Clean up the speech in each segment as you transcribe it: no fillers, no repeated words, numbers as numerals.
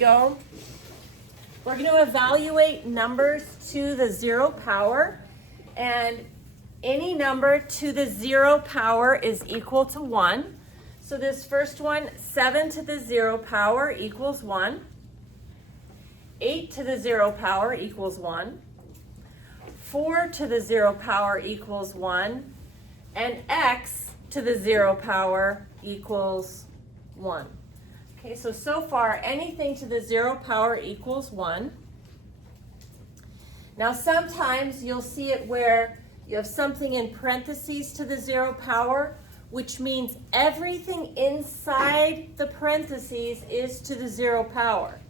Go. We're going to evaluate numbers to the 0 power, and any number to the 0 power is equal to 1. So this first one, 7 to the 0 power equals 1. 8 to the 0 power equals 1. 4 to the 0 power equals 1. And x to the 0 power equals 1. Okay, so far, anything to the 0 power equals 1. Now, sometimes you'll see it where you have something in parentheses to the 0 power, which means everything inside the parentheses is to the 0 power.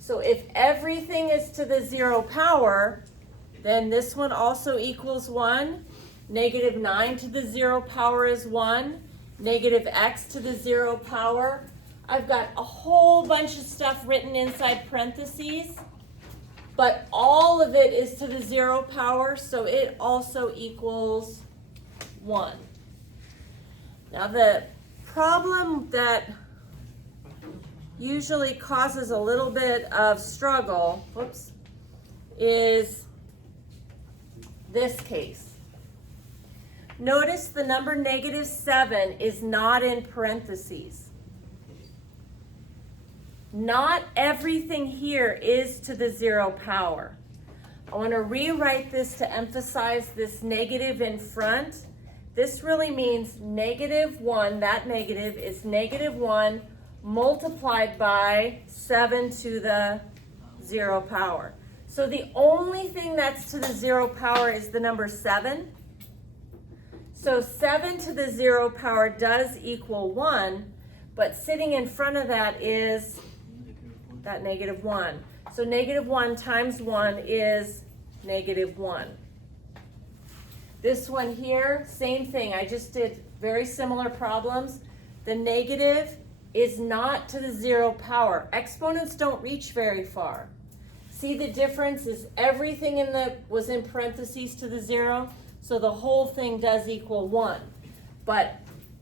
So if everything is to the 0 power, then this one also equals 1. Negative 9 to the 0 power is 1. Negative x to the 0 power. I've got a whole bunch of stuff written inside parentheses, but all of it is to the 0 power, so it also equals 1. Now the problem that usually causes a little bit of struggle, is this case. Notice the number negative 7 is not in parentheses. Not everything here is to the 0 power. I want to rewrite this to emphasize this negative in front. This really means negative 1, that negative is negative 1 multiplied by 7 to the 0 power. So the only thing that's to the 0 power is the number 7. So 7 to the 0 power does equal 1, but sitting in front of that is that negative 1. So negative 1 times 1 is negative 1. This one here, same thing. I just did very similar problems. The negative is not to the 0 power. Exponents don't reach very far. See the difference is everything was in parentheses to the 0, so the whole thing does equal 1. But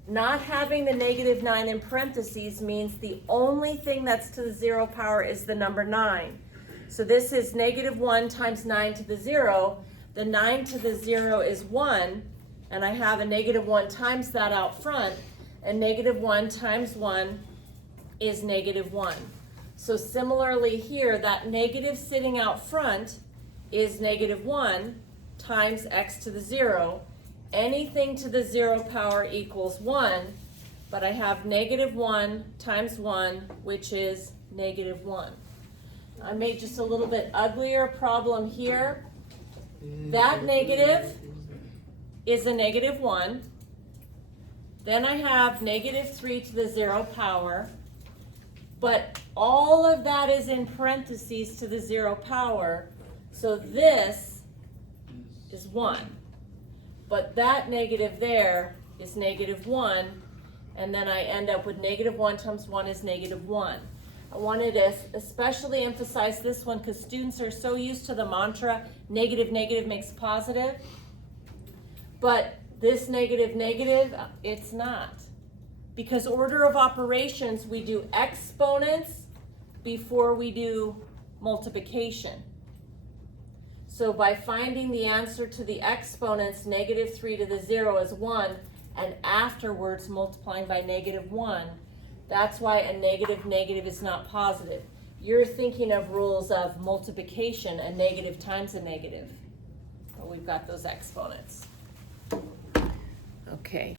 not having the negative 9 in parentheses means the only thing that's to the 0 power is the number 9. So this is negative 1 times 9 to the 0. The 9 to the 0 is 1, and I have a negative 1 times that out front, and negative 1 times 1 is negative 1. So similarly here, that negative sitting out front is negative 1 times x to the 0. Anything to the 0 power equals 1, but I have negative 1 times 1, which is negative 1. I made just a little bit uglier problem here. That negative is a negative 1. Then I have negative 3 to the 0 power, but all of that is in parentheses to the 0 power, so this is 1. But that negative there is negative 1, and then I end up with negative 1 times 1 is negative 1. I wanted to especially emphasize this one because students are so used to the mantra, negative, negative makes positive. But this negative, negative, it's not. Because order of operations, we do exponents before we do multiplication. So by finding the answer to the exponents, negative 3 to the 0 is 1, and afterwards multiplying by negative 1, that's why a negative negative is not positive. You're thinking of rules of multiplication, a negative times a negative. Well, we've got those exponents. Okay.